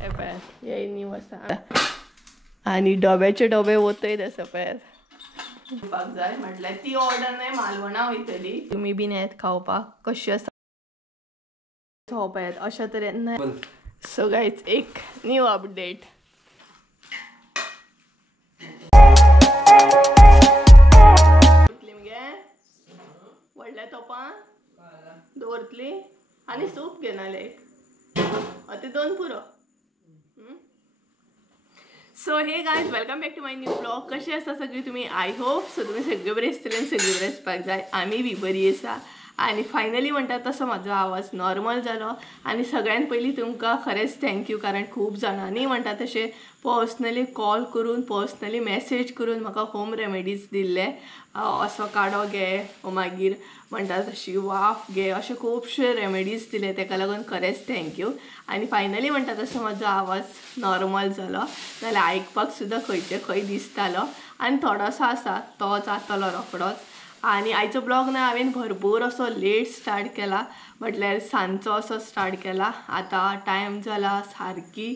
हे न्यू आसा आणि डब्याचे डबे वतय तसं पळय जाय म्हटल्यार ती ऑर्डर नाही मालवणा वयतली तुम्ही बीन येत खावपाक कशी आसा पळय अशा तरेन सो गाइस एक न्यू अपडेट व्हडल्या तोपां दवरतली आनी सूप घेना ते दोन पुरो so hey guys welcome back to my new blog कशी आसा सगळी तुम्ही आय होप सो तुम्ही सगळे बरे आसतले आनी सगळी बरे आसपाक जाय आमी बी बरी आसा आणि फायनली म्हणटा तसो माझा आवाज नॉर्मल जालो आणि सगळ्यात पयलीं तुमकां खरेंच थँक्यू कारण खूब जाणांनी म्हणटा तशें पर्सनली कॉल करून पर्सनली मेसेज करून म्हाका होम रेमेडीज दिल्ले असो काडो घे मागीर म्हणटा तशी वाफ घे अशे खुबशे रेमेडीज दिले ताका लागून खरेंच थँक्यू आणि फायनली म्हणटा तसो म्हजो आवाज नॉर्मल जालो जाल्यार आयकपाक सुद्दां खंयचे खंय दिसतालो आनी थोडोसो आसा तो जातलो रोखडोच आणि आयचो ब्लॉग ना हांवें भरपूर असो लेट स्टार्ट केला म्हटल्यार सांजचो असो स्टार्ट केला आतां टायम जाला सारकी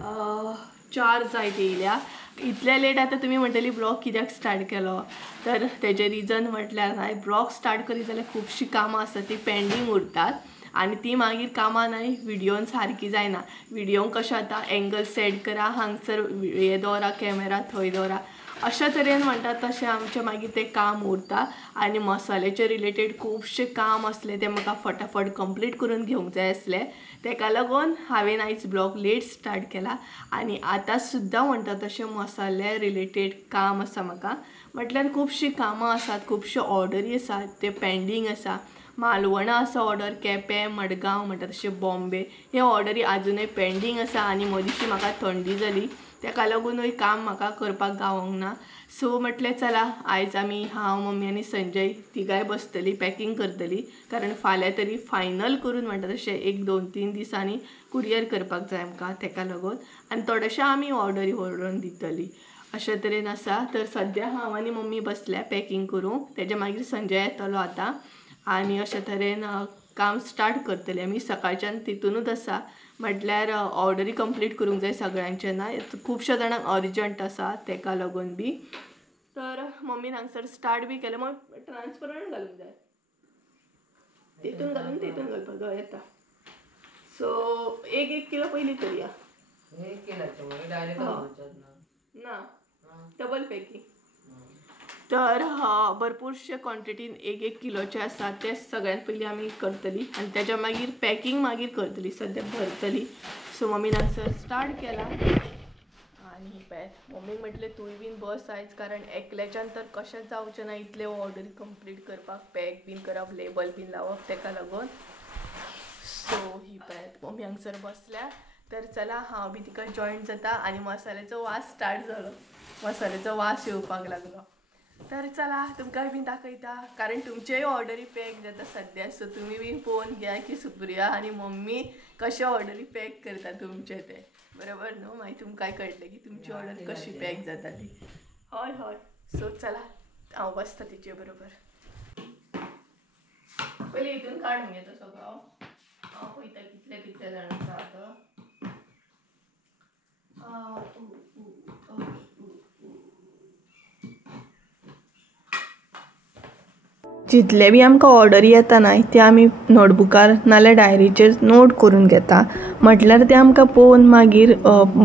4 जायत येयल्या इतले लेट आतां तुमी म्हणटली ब्लॉग कित्याक स्टार्ट केलो तर तेजें रिजन म्हटल्यार हांवें ब्लॉग स्टार्ट करीत जाल्यार खुबशीं कामां आसा ती पेंडींग उरतात आणि ती मागीर कामां नाही व्हिडिओन सारकी जायना व्हिडिओ कशें जाता एंगल सेट करा हांगसर हे दवरा कॅमेरा थंय दवरा अशा तरेन म्हणटात तशें आमचें मागीर तें काम उरता आनी मसाल्याचे रिलेटेड खुबशे काम असले ते म्हाका फटाफट कंप्लीट करून घेवंक जाय आसले तेका लागून हांवें आयज ब्लॉग लेट स्टार्ट केला आनी आतां सुद्दां म्हणटा तशें मसाले रिलेटेड काम आसा म्हाका म्हटल्यार खुबशीं कामां आसात खुबश्यो ऑर्डरी आसात ते पेंडींग आसा मालवणा आसा ऑर्डर केपें मडगांव म्हणटा तशें बॉम्बे हे ऑर्डरी आजुनूय पेंडींग आसा आनी मदींची म्हाका थंडी जाली तेका लागूनय काम म्हाका करपाक गावोंक ना सो म्हटलें चला आयज आमी हांव मम्मी आनी संजय तिगाय बसतली पॅकिंग करतली कारण फाल्यां तरी फायनल करून म्हणटा तशें 1-2-3 दिसांनी कुरियर करपाक जाय आमकां तेका लागून आनी थोडेशे आमी ऑर्डरी व्हरून दितली अशे तरेन आसा तर सद्या हांव आनी मम्मी बसल्या पॅकिंग करूंक तेजे मागीर संजय येतलो आतां आनी अशे तरेन काम स्टार्ट करतली आमी सकाळच्यान तितूनूच आसा म्हटल्यार ऑर्डरी कंप्लीट करूंक जाय सगळ्यांचे ना खुबश्या जाणांक अर्जंट आसा तेका लागून बी तर मम्मीन हांगसर स्टार्ट बी केलें मग ट्रान्सपरंट घालूंक जाय तितून घालून तितून घालपाक जाय येता सो 1 किलो पयलीं करया 1 किलोचे डायरेक्ट ना डबल पॅकिंग तर भरपूरशे क्वॉन्टिटीन 1 किलोचे आसा ते सगळ्यात पयलीं आमी करतली आनी तेच्या मागीर पॅकिंग मागीर करतली सद्या भरतली सो मम्मीन हांगसर स्टार्ट केला आनी पळय मम्मीक म्हटलें तुवें बीन बस आयज कारण एकल्याच्यान तर कशेंच जावचें ना इतले ऑर्डरी कंप्लीट करपाक पॅक बीन करप लेबल बीन लावप तेका लागून सो ही पळय मम्मी हांगसर बसल्या तर चला हांव बी तिका जॉयन जाता आनी मसाल्याचो वास स्टार्ट जालो मसाल्याचो वास येवपाक लागलो तर चला तुमकां बीन दाखयता कारण तुमचेय ऑर्डरी पॅक जाता सद्या सो तुमी बीन पळोवन घ्या की सुप्रिया आनी मम्मी कशे ऑर्डरी पॅक करता तुमचे ते बरोबर न्हू मागीर तुमकांय कळटलें की तुमची ऑर्डर कशी पॅक जाता ती हय हय सो चला हांव बसता तिचे बरोबर पयलीं हितून काडून घेता सगळो हांव पळयता कितले जाणांचो आसा जितले बी आमकां ऑर्डरी येता न्हय ते आमी नोटबुकार नाल्यार डायरीचेर नोट करून घेता म्हटल्यार ते आमकां पळोवन मागीर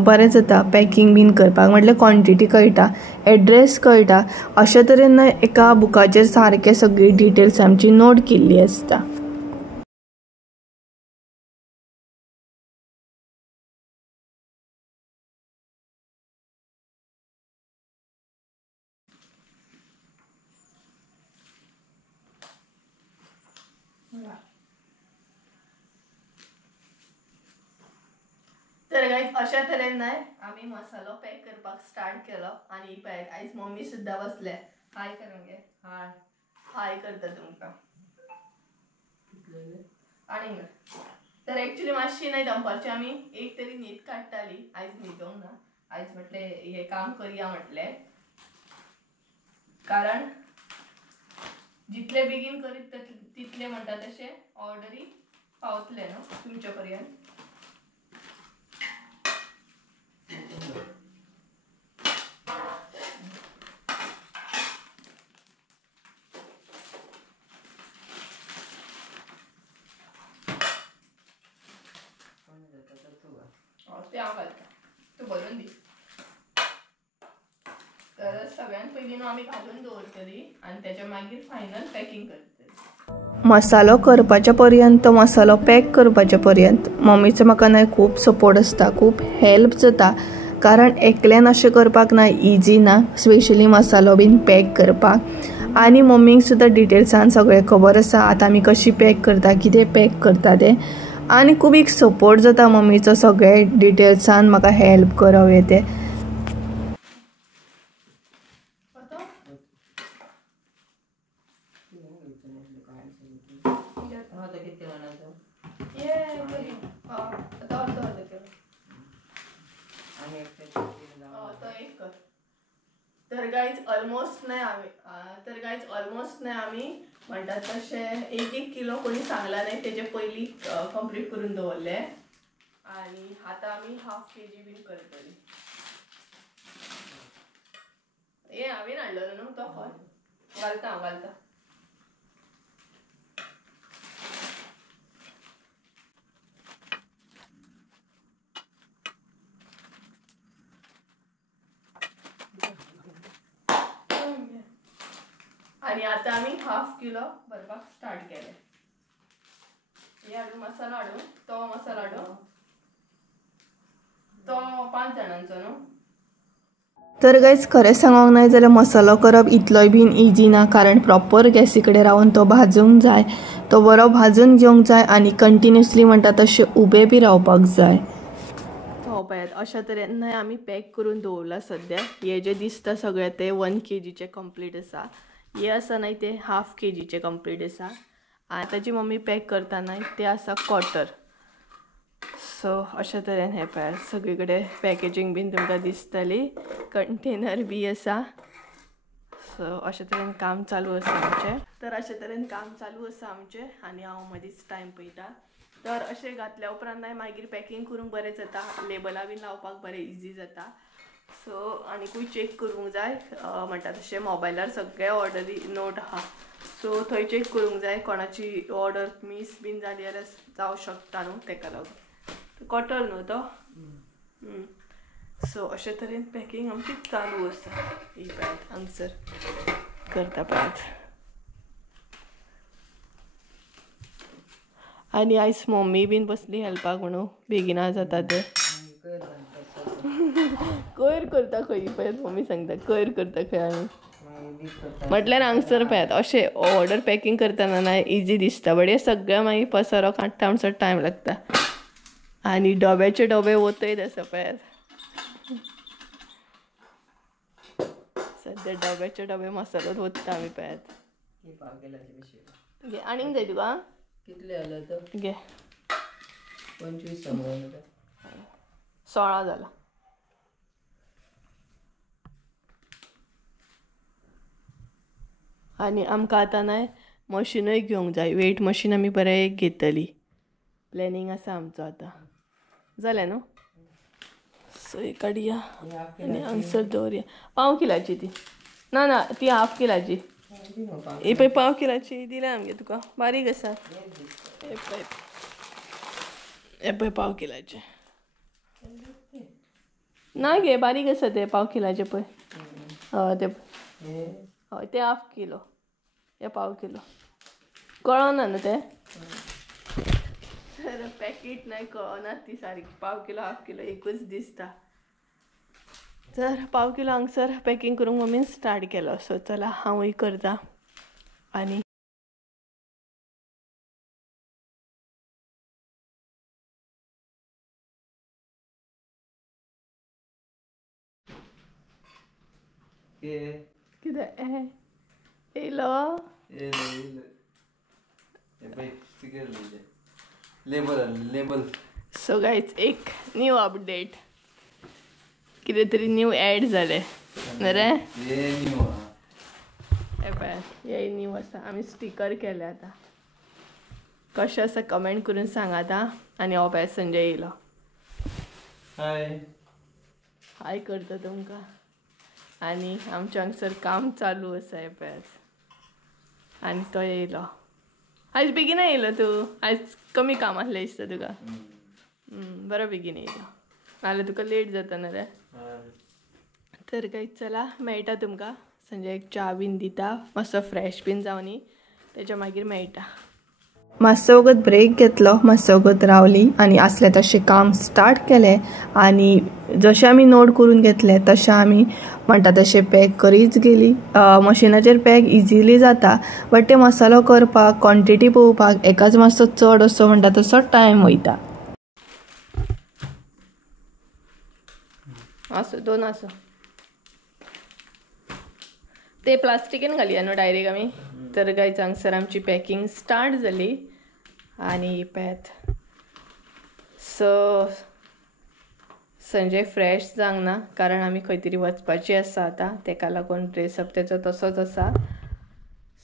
बरें जाता पॅकिंग बीन करपाक म्हटल्यार क्वॉन्टिटी कळटा एड्रेस कळटा अशे तरेन एका बुकाचेर सारके सगळी डिटेल्स आमची नोट केल्ली आसता तर गाइस अशा तरेन न्हय आमी मसालो पॅक करपाक स्टार्ट केलो आनी पळय आयज मम्मी सुद्दां बसल्या हाय करूंक घे हाय हाय करता तुमकां आनी तर एक्चुअली मातशी न्हय दनपारची आमी एक तरी न्हीद काडटाली आयज न्हिदोंक ना आयज म्हटलें हें काम करया म्हटलें कारण जितले बेगीन करीत तितले म्हणटा तशें ऑर्डरी पावतले न्हू तुमचे पर्यंत ते हांव घालता तूं भरून दी. तर सगळ्यांत पयलीं न्हू आमी घालून दवरतली आनी तेच्या मागीर फायनल पॅकींग करतली. मसालो करपाच्या पर्यंत मसालो पॅक करपाच्या पर्यंत मम्मीचो म्हाका न्हय खूब सपोर्ट आसता, खूब हेल्प जाता. कारण एकल्यान अशें करपाक ना इजी ना, स्पेशली मसालो बीन पॅक करपाक. आनी मम्मीक सुद्दां डिटेल्सान सगळें खबर आसा आतां आमी कशी पॅक करता, कितें पॅक करता तें. आनी खूब एक सपोर्ट जाता मम्मीचो सगळे डिटेल्सान म्हाका हेल्प करप हें तें. तर गाईज ऑलमोस्ट नाही आमी म्हणटात तशें 1-1 किलो कोणी सांगला नाही तेजे पयलीं कंप्लीट करून दवरले. आनी आतां आमी हाफ kg बीन करतली. हे हांवें हाडलेलो न्हू तो हय घालता. आणि आता आम्ही हाफ किलो भरपाक स्टार्ट केले. हे हाडून मसालो हाडून तो मसालो हाडून तो 5 जाणांचो न्हू. तर गायज खरें सांगूंक नाही जाल्यार मसालो करप इतलोय बीन इजी ना. कारण प्रॉपर गॅसी कडेन रावन तो भाजूंक जाय, तो बरो भाजून घेवंक जाय आनी कंटिन्युअसली म्हणटा तशें उबे बी रावपाक जाय. पळयात अशा तरेन आमी पॅक करून दवरला सद्या. हे जे दिसता सगळे ते 1 kg कंप्लीट आसा. हे आसा नाही ते हाफ kg कंप्लीट आसा. आतां जी मम्मी पॅक करता नाही ते आसा 1/4. सो अशा तरेन हे पळयात सगळी कडेन पॅकेजींग बीन तुमकां दिसतली. कंटेनर बी आसा. सो अशा तरेन काम चालू आसा आमचें. आनी हांव मदींच टायम पळयता. तर अशें घातल्या उपरांत मागीर पॅकींग करूंक बरें जाता. लेबलां बीन लावपाक बरें इजी जाता. सो आनीकूय चेक करूंक जाय. म्हणटा तशें मोबायलार सगळे ऑर्डरी नोट आहा. सो थंय चेक करूंक जाय कोणाची ऑर्डर मिस बीन जाली जाल्यार जावं शकता न्हू तेका लागून. 1/4 न्हू तो. सो अशे तरेन पॅकींग आमची चालू आसा. ही पळयात हांगसर करता पळयात. आनी आयज मम्मी बीन बसली हेल्पाक म्हणून बेगिना जाता ते. कयर करता खंय पळयात मम्मी सांगता कयर करता खंय आमी. म्हटल्यार हांगसर पळयात अशें ऑर्डर पॅकींग करतना ना इजी दिसता बट हे सगळें मागीर पसरो काडटा म्हणसर टायम लागता. आनी डब्याचे डबे वतयत आसा पळयात. सद्या डब्याचे डबे मसालो ओतता आमी पळयात. घे आनीक जाय तुका. कितले जाले तर घे 25 समजा 16 जाला. आनी आमकां आतां नाय मशिनूय घेवंक जाय. वेट मशीन आमी बरें एक घेतली. प्लॅनिंग आसा आमचो आतां. जालें न्हू. सो ही काडया आनी हांगसर दवरया. 1 किलाची ती ना ती हाफ किलाची. ही पळय 1 किलाची दिल्या आमगे तुका बारीक आसा. हे पळय 1 किलाचे ना गे बारीक आसा ते 1 किलाचे पळय. ते हय ते हाफ किलो हे 1 किलो कळना न्हू ते. तर पॅकेट नाही कळना ती सारकी 1 किलो हाफ किलो एकूच दिसता. तर 1 किलो हांगसर पॅकींग करूंक मम्मीन स्टार्ट केलो. सो चला हांवूय करता. आनी कितें येयलो लेबल. सो गायज एक न्यू अपडेट कितें तरी न्यू ॲड जालें रे. हे न्यू आसा. आमी स्टिकर केले आतां. कशें आसा कमेंट करून सांगात. आनी हो पळय संजय येयलो. हाय करता तुमकां. आनी आमच्या हांगसर काम चालू आसा हे पळयात. आनी तो येयलो. आयज बेगीन येयलो तूं. आयज कमी काम आसलें दिसता तुका. बरो बेगीन येयलो. नाल्यार तुका लेट जाता ना रे. तर काही चला मेळटा तुमकां संजय एक च्या बीन दिता मातसो फ्रेश बीन जावनी तेच्या मागीर मेळटा. मातसो वगत ब्रेक घेतलो, मातसो वगत रावली आनी असलें तशें काम स्टार्ट केलें. आनी जशें आमी नोट करून घेतलें तशें आमी म्हणटा तशें पॅक करीत गेली. मशिनाचेर पॅक इजिली जाता बट ते मसालो करपाक क्वॉन्टिटी पळोवपाक एकाच मातसो चड असो म्हणटा तसो टायम वयता. असो 2 असो ते प्लास्टिकेन घालया न्हू डायरेक्ट आमी. तर गायज हांगसर आमची पॅकिंग स्टार्ट जाली आनी पॅत सो संजय फ्रेश जावंक ना कारण आमी खंय तरी वचपाची आसा आतां तेका लागून ड्रेसअप तेचो तसोच आसा.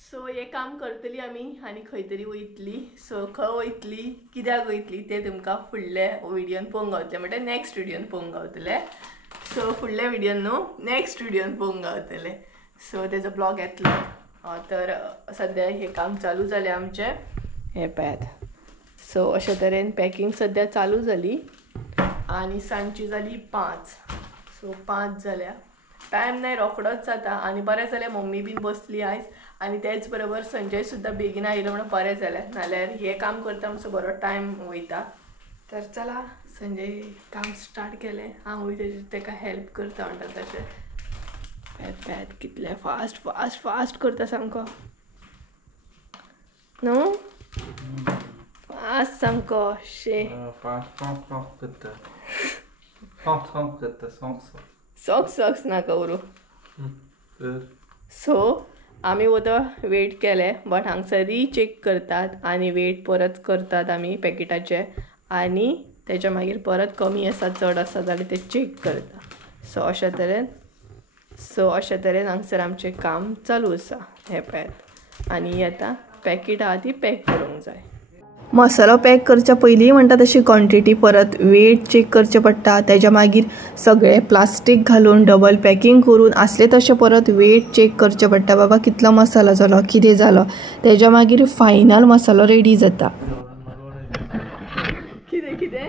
सो हे काम करतली आमी आनी खंय तरी वयतली. सो खंय वयतली कित्याक वयतली ते तुमकां फुडल्या विडियोन पळोवंक गावतले म्हणजे नेक्स्ट विडियोन पळोवंक गावतले. सो फुडल्या विडियोन न्हू नेक्स्ट विडियोन पळोवंक गावतले. सो तेजो ब्लॉग येतलो. तर सद्या हे काम चालू जालें आमचें हे पळयात. सो अशे तरेन पॅकिंग सद्या चालू जाली आनी सांजची जाली 5. सो 5 जाल्या. टायम नाही रोखडोच जाता आनी बरें जालें मम्मी बीन बसली आयज आनी तेच बरोबर संजय सुद्दां बेगीन आयलो म्हणून बरें जालें नाल्यार हे काम करता मातसो बरो टायम वयता. तर चला संजय काम स्टार्ट केलें हांवूय तेका हेल्प करता म्हणटा तशें. पॅत कितले फास्ट फास्ट फास्ट करता सामको न्हू फास्ट सामको शे सॉक्स नाका उरू. सो आमी वता वेट केले बट हांगसर रीचेक करतात आनी वेट परत करतात आमी पॅकेटाचे आनी तेच्या मागीर परत कमी आसा चड आसा जाल्यार ते चेक करता. सो अशे तरेन हांगसर आमचें काम चालू आसा हे पळयात. आनी आतां पॅकेट आहा ती पॅक करूंक जाय. मसालो पॅक करच्या पयलीं म्हणटा तशी क्वॉन्टिटी परत वेट चेक करचें पडटा. तेच्या मागीर सगळें प्लास्टीक घालून डबल पॅकिंग करून असले तशें परत वेट चेक करचें पडटा बाबा कितलो मसालो जालो कितें जालो. तेच्या मागीर फायनल मसालो रेडी जाता. कितें कितें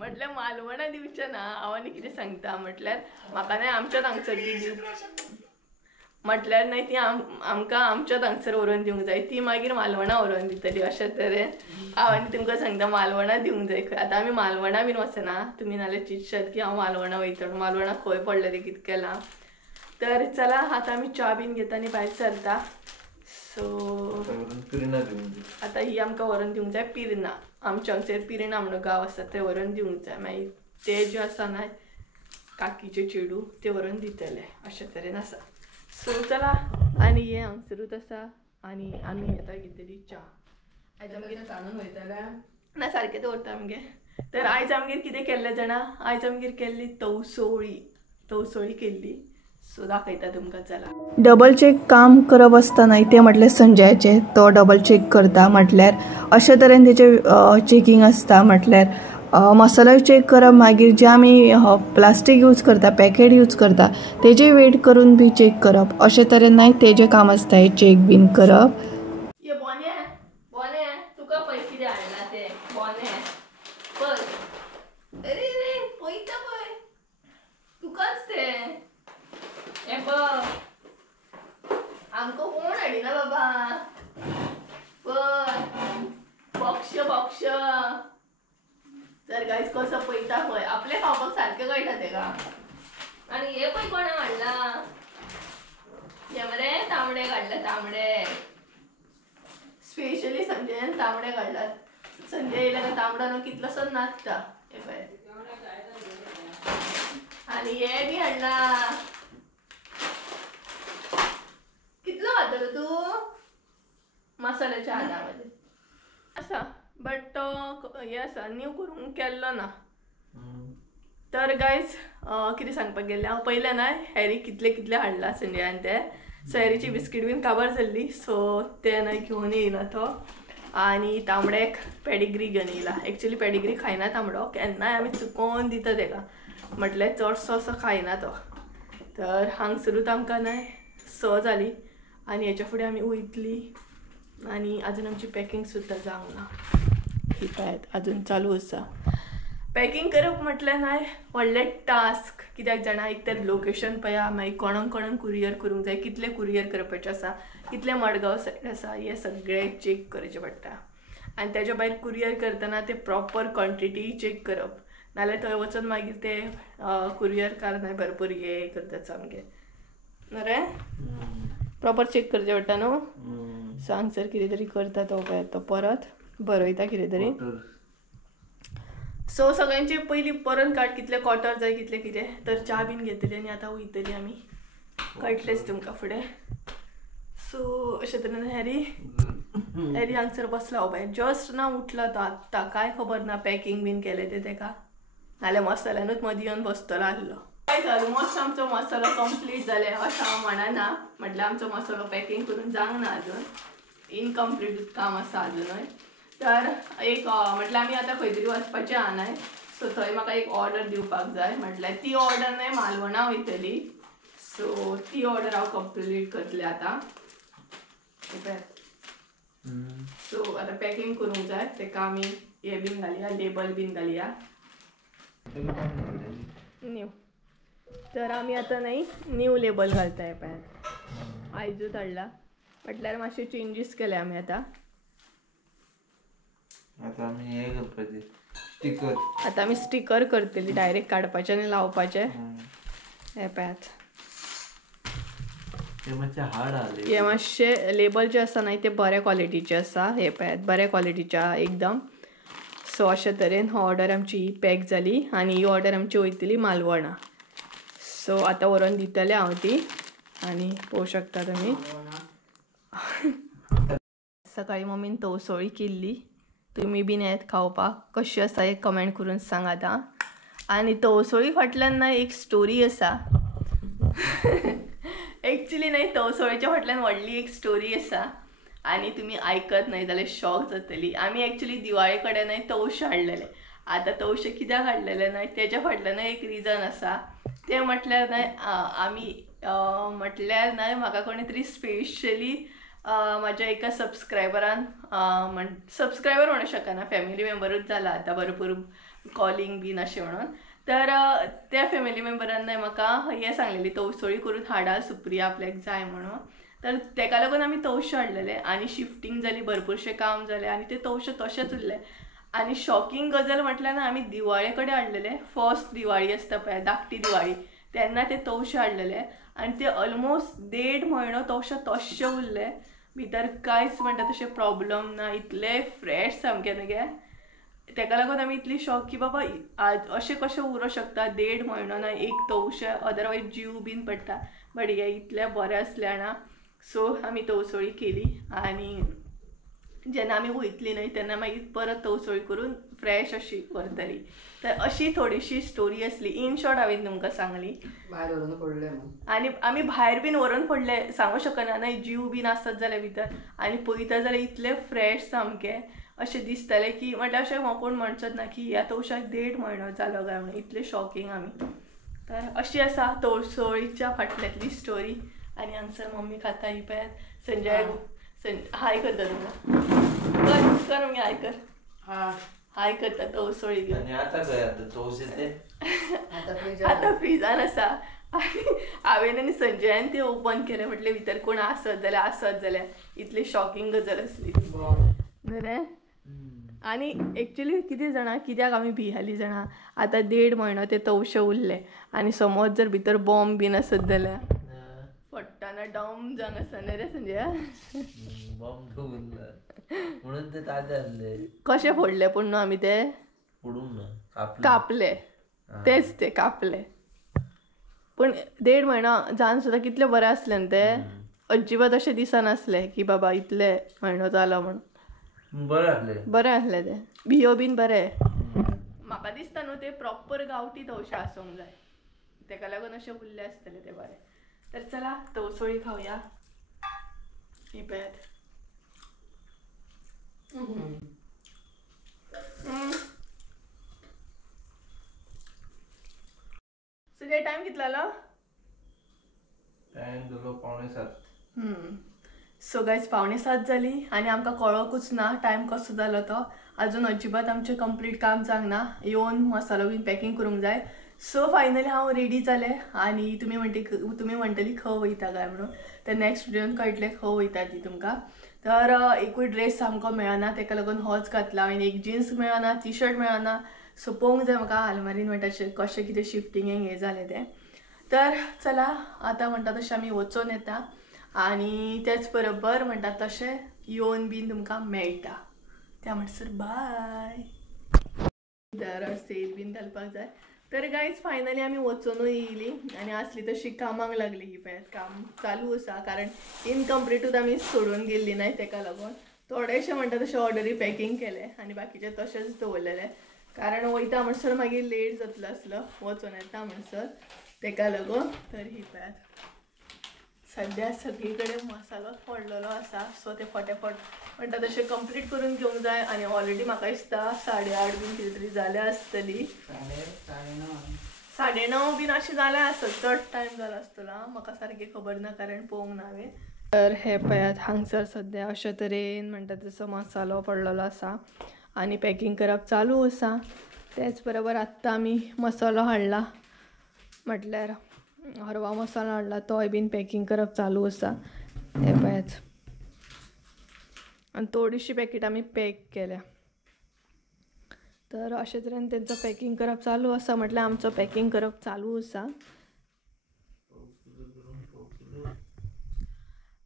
म्हटल्यार मालवणां दिवचें ना हांव आनी कितें सांगता म्हटल्यार म्हाका न्हय आमच्याच हांगसर ती दिव म्हटल्यार न्हय ती आमकां आमच्याच हांगसर व्हरून दिवंक जाय. ती मागीर मालवणां व्हरून दितली. अशे तरेन हांव आनी तुमकां सांगता मालवणां दिवंक जाय. आतां आमी मालवणां बीन वचना तुमी नाल्यार चिंतशात की हांव मालवणां वयतलो मालवणां खंय पडलें तें कितें केलां. तर चला आतां आमी च्या बीन घेता आनी भायर सरता. सो आतां ही आमकां व्हरून दिवंक जाय पिरना. आमच्या हांगसर पिरना म्हणून गांव आसा ते व्हरून दिवंक जाय. मागीर ते जे आसा ना काकीचे चेडू ते व्हरून दितले अशे तरेन आसा. सो चला आनी हे हांगसरूच आसा आनी आमी आतां घेतली च्या. आयज आमगेर सांगून वयतले ना सारकें दवरता आमगे. तर आयज आमगेर कितें केल्लें जाणा आयज आमगेर केल्ली तवसळी केल्ली. सो दाखयता तुमकां चला. डबल चेक काम करप आसतना ते म्हटल्यार संजयाचे तो डबल चेक करता. म्हटल्यार अशे तरेन तेचे चेकींग आसता. म्हटल्यार मसालो चेक करप मागीर जे आमी प्लास्टीक यूज करता पॅकेट यूज करता तेजे वेट करून बी चेक करप अशे तरेन नाही तेजे काम आसता हे चेक बीन करप. ये बोने तुका पळय कितें हाडला ते बोने पळय. अरे रे पळयता पळय तुकाच ते हे पळय आमकां कोण हाडिना बाबा. पळय बॉक्स तर गायज कसो पळयता पळय आपले खावपाक सारकें कळटा तेका. आनी हे पळय कोणा हाडला हे मरे तांबडे काडला तांबडे स्पेशली संजयान तांबडे काडला. संजय येयल्यार तांबडो न्हू कितलोसो नाचता हे पळय. आनी हे बी हाडला. कितलो खातलो तूं मसाल्याच्या हातामध्ये आसा बट तो हे आसा न्यू करूंक केल्लो ना. तर गायज कितें सांगपाक गेलें हांव पयलें ना हॅरी कितले हाडला संजयान ते. सो हॅरीची बिस्कीट बीन काबार जाल्ली सो ते ना घेवन येयला तो. आनी तांबड्याक पेडिग्री घेवन येयला. एक्चुली पेडिग्री खायना तांबडो केन्नाय आमी चुकोवन दिता तेका म्हटल्यार चडसो असो खायना तो. तर हांगसरूच आमकां न्हय 6 जाली आनी हेच्या फुडें आमी वयतली आनी आजून आमची पॅकिंग सुद्दां जावंक ना. ही पळयात अजून चालू आसा. पॅकिंग करप म्हटल्यार नाही व्हडलें टास्क, कित्याक जाणा एक तर लोकेशन पळया, मागीर कोणाक कुरियर करूंक जाय, कितले कुरियर करपाचें आसा, कितले मडगांव सायड आसा, हे सगळें चेक करचें पडटा. आनी तेच्या भायर कुरियर करतना ते प्रॉपर क्वॉन्टिटी चेक करप, नाल्यार थंय वचून मागीर ते कुरियर कारनाय भरपूर हे करतात सामके न्हू रे. प्रॉपर चेक करचें पडटा न्हू. सांग सर कितें तरी करता तो पळय, तो परत बरयता कितें तरी. सो सगळ्यांचे पयलीं परत काड कितले क्वॉर्टर जाय, कितले कितें. तर च्या बीन घेतली आनी आतां वयतली आमी, कळटलेंच तुमकां फुडें. सो अशे तरेन हॅरी हांगसर बसला हो बाय, जस्ट ना उठला तो आत्ता, काय खबर ना पॅकिंग बीन केलें तें तेका, नाल्यार मसाल्यानूच मदीं येवन बसतलो आसलो. काय ऑलमोस्ट आमचो मसालो कंप्लीट जाले अशें हांव म्हणना, म्हटल्यार आमचो मसालो पॅकिंग करून जावंक ना अजून, इनकम्प्लीट काम आसा अजुनूय. तर एक म्हटल्यार आमी आतां खंय तरी वचपाचें आहा न्हय, सो थंय म्हाका एक ऑर्डर दिवपाक जाय. म्हटल्यार ती ऑर्डर न्हय मालवणा वयतली, सो ती ऑर्डर हांव कंप्लीट करतलें आतां. सो आतां पॅकिंग करूंक जाय, तेका आमी हे बीन घालया, लेबल बीन घालया न्यू. तर आमी आतां न्हय न्यू लेबल घालताय पळय, आयजूच हाडला, म्हटल्यार मातशे चेंजीस केले आमी आतां. आता आमी हे करपाचे स्टिकर, आतां आमी स्टिकर करतली, डायरेक्ट काडपाचे आनी लावपाचे. हे पळयात, हे मातशे हार्ड आले. हे मातशे लेबल जे आसा न्हय ते बऱ्या क्वॉलिटीचे आसा. हे पळयात बऱ्या क्वॉलिटीचे एकदम. सो अशे तरेन हो ऑर्डर आमची पॅक जाली आनी ही ऑर्डर आमची वयतली मालवणा. सो आतां व्हरोन दितलें हांव ती, आनी पळोवंक शकता तुमी. सकाळी मम्मीन तवसळी केल्ली, तुमी बीन येत खावपाक. कशी आसा एक कमेंट करून सांग आतां. आनी तवसळी फाटल्यान न्हय एक स्टोरी आसा. एक्चुली न्हय तवसळीच्या फाटल्यान व्हडली एक स्टोरी आसा, आनी तुमी आयकत न्हय जाल्यार शॉक जातली. आमी एक्चुली दिवाळे कडेन न्हय तवशे हाडलेले. आतां तवशे कित्याक हाडलेले न्हय तेच्या फाटल्यान एक रिजन आसा. तें म्हटल्यार न्हय आमी म्हटल्यार न्हय म्हाका कोणी तरी स्पेशली म्हाज्या एका सबस्क्रायबरान सबस्क्रायबर म्हणूं शकना, फॅमिली मेंबरूच जाला आतां भरपूर कॉलिंग बीन अशें म्हणून. तर त्या फॅमिली मेंबरान न्हय म्हाका हें सांगलेली तवसळी करून हाडा सुप्रिया आपल्याक जाय म्हणून. तर तेका लागून आमी तवशे हाडलेले आनी शिफ्टींग जाली, भरपूरशें काम जालें आनी ते तवशे तशेंच उरले. आनी शॉकिंग गजाल म्हटल्यार ना आमी दिवाळे कडेन हाडलेले, फर्स्ट दिवाळी आसता पळय धाकटी दिवाळी, तेन्ना ते तवशे हाडलेले आनी ते ऑलमोस्ट 1.5 म्हयनो तवशे तशे उरले. भितर कांयच म्हणटा तशें प्रॉब्लम ना, इतले फ्रेश सामके न्हय. तेका लागून आमी इतली शॉक की बाबा अशें कशें उरूंक शकता 1.5 म्हयनो ना एक तवशे, अदरवायज जीव बीन पडटा. बट हे इतले बरें आसले ना. सो आमी तवसळी केली आनी जेन्ना आमी वयतली न्हय तेन्ना मागीर परत तवसळी करून फ्रेश अशी व्हरतली. तर अशी थोडीशी स्टोरी आसली. इन शॉर्ट हांवें तुमकां सांगली. भायर व्हरून पडले आनी आमी भायर बीन व्हरून पडले, सांगूं शकना न्हय जीव बीन आसत जाल्यार भितर. आनी पळयता जाल्यार इतले फ्रेश सामके अशें दिसतालें की म्हटल्यार अशें कोण म्हणचोच ना की ह्या तवशाक 1.5 म्हयनो जालो काय म्हणून. इतले शॉकिंग आमी. तर अशी आसा तवसळीच्या फाटल्यांतली स्टोरी. आनी हांगसर मम्मी खाता ही पळयात संजय हाय करता तुमकां कर मगे हाय कर. हाय करता तवसळी घेवन. आतां फ्रिजान आसा. हांवें आनी संजयान ते ओपन केले, म्हटलें भितर कोण आसत जाल्यार इतली शॉकिंग गजाल आसली न्हू रे. आनी एक्चुली कितें जाणा कित्याक आमी भियाली जाणा, आतां 1.5 म्हयनो ते तवशे उरले आनी समज जर भितर बॉम्ब बीन आसत जाल्यार फट्टाना डॉम जावन आसा न्ही रे संजया. म्हणून ते ताजे आसले. कशे फोडले पूण न्हू आमी ते कापले, तेच ते कापले. पूण 1.5 म्हयनो जावन सुद्दां कितले बरें आसले न्ही ते. अजिबात अशें दिसनासले की बाबा इतले म्हयनो जालो म्हणून. बरें आसले ते. बियो बीन बरें. म्हाका दिसता न्हू ते प्रॉपर गांवठी तवशे आसूंक जाय, तेका लागून अशें उरले आसतले ते बरें. तर चला तवसळी खावया. ही पळयात. सगळे टाइम कितलो जालो? टाइम जालो 6:45. सो गायज 6:45 जाली आणि आमकां कळोकूच ना टायम कसो जालो तो. अजून अजिबात आमचें कंप्लीट काम जावना. येवन मसालो बीन पॅकिंग करूंक जाय. सो फायनली हांव रेडी जालें आनी तुमी म्हणटली खंय वयता काय म्हणून. तर नेक्स्ट व्हिडिओन कळटलें खंय वयता ती तुमकां. तर एकूय ड्रेस सामको मेळना ताका लागून होच घातला. हांवें एक जीन्स मेळना, टी शर्ट मेळना. सो पळोवंक जाय म्हाका आलमारीन म्हणटा कशें कितें शिफ्टिंगेक हें जालें तें. तर चला आतां म्हणटा तशें आमी वचून येता आनी तेच बरोबर म्हणटा तशें येवन बीन तुमकां मेळटा. त्या म्हणसर बाय. तर सेल बीन घालपाक जाय. तर गायज फायनली आमी वचूनूय येयली आनी आसली तशी कामाक लागली. ही पळयात काम चालू आसा कारण इनकम्प्लीटूच आमी सोडून गेल्ली नाय ताका लागून. थोडेशे म्हणटा तशें ऑर्डरी पॅकिंग केले आनी बाकीचे तशेंच दवरलेले कारण वयता म्हणसर मागीर लेट जातलो आसलो वचून येता म्हणसर ताका लागून. तर ही पळयात सद्या सगळी कडेन मसालोच पडलेलो आसा. सो ते फटाफट म्हणटा तशें कंप्लीट करून घेवंक जाय आनी ऑलरेडी म्हाका दिसता 8:30 बीन कितें तरी जाल्या आसतली. 9:30 बीन अशी जाल्या आसत. चड टायम जाला आसतलो. म्हाका सारकी खबर ना कारण पळोवंक ना हांवें. तर हे पळयात हांगसर सद्या अशे तरेन म्हणटा तसो मसालो पडलेलो आसा आनी पॅकिंग करप चालू आसा. तेच बरोबर आत्तां आमी मसालो हाडला म्हटल्यार हरवा मसालो हाडला तोय बीन पॅकिंग करप चालू आसा. हे पळयात आनी थोडीशी पॅकेट आमी पॅक केल्या. तर अशे तरेन तेंचो पॅकिंग करप चालू आसा म्हटल्यार आमचो पॅकिंग करप चालू आसा.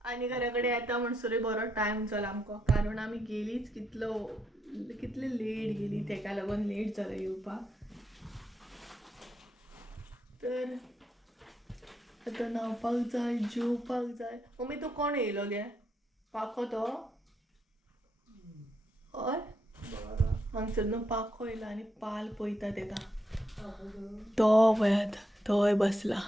आनी घरा कडेन येता म्हणसरूय बरो टायम जाला आमकां कारण आमी गेलीच कितले लेट गेली ताका लागून लेट जालो येवपाक. तर आतां न्हावपाक जाय, जेवपाक जाय. मम्मी तूं कोण येयलो गे? पाखो तो हय हांगसर न्हू पाखो येयला आनी पाल पळयता ताका. तो पळयात थंय बसला.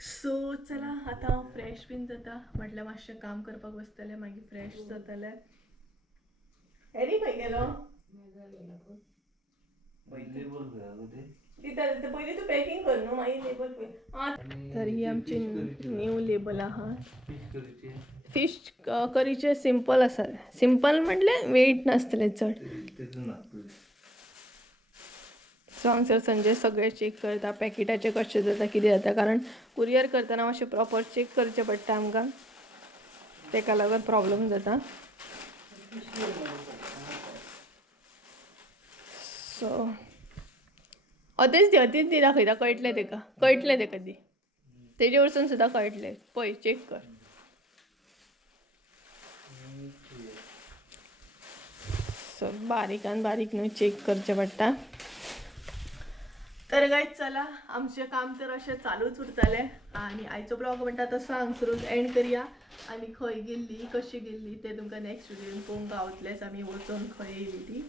सो चला आतां हांव फ्रेश बीन जाता म्हटल्यार मातशें काम करपाक बसतलें मागीर फ्रेश जातलें. हॅरी खंय गेलो? पयलीं तूं पॅकिंग कर न्हू मागीर लेबल पळय. तर ही आमची न्यू लेबल आहा. फिश करीचे सिंपल आसा. सिंपल म्हटल्यार वेट नासतलें चड. सो हांगसर संजय सगळें चेक करता पॅकेटाचें कशें जाता कितें जाता कारण कुरियर करतना मातशें प्रॉपर चेक करचें पडटा आमकां ताका लागून प्रॉब्लेम जाता. सो अदेच दी दाखयता कळटलें ताका दी. तेजे वरसून सुद्दां कळटलें. पळय चेक कर. सो बारीकान बारीक न्हू चेक करचें पडटा. तर गायज चला आमचें काम तर अशें चालूच उरतलें आनी आयचो ब्लॉग म्हणटा तसो हांगसरूच एंड करया आनी खंय गेल्ली कशी गेल्ली तें तुमकां नेक्स्ट व्हिडिओन पळोवंक गावतलेंच आमी वचून खंय येयली ती.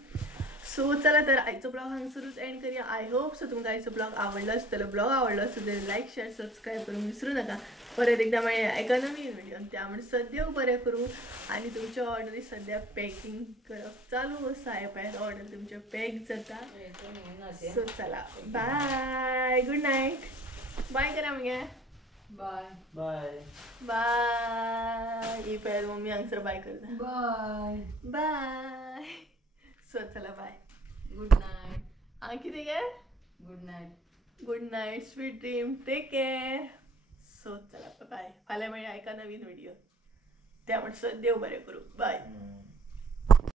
सो चला तर आयचो ब्लॉग हांगसरूच एंड करया. आय होप सो तुमकां आयचो ब्लॉग आवडलो आसतलो. ब्लॉग आवडलो आसत जाल्यार लायक शेअर सबस्क्रायब करूंक विसरूं नाका. परत एकदा मेळया एका नवीन व्हिडिओन. त्या म्हणसर देव बरें करूं आनी तुमच्या ऑर्डरी सद्या पॅकिंग करप चालू आसा. हे पळयात ऑर्डर तुमचे पॅक जाता. सो चला बाय गुड नाईट. बाय करा मगे. Bye bye bye. ही पळयात मम्मी हांगसर बाय करता. Bye bye. सो चला बाय. Good night. हां कितें गे? Good night. Good night sweet dream take care. So चला बाय. फाल्यां मेळया एका नवीन व्हिडिओ. त्या म्हणसर देव बरें करूं. बाय.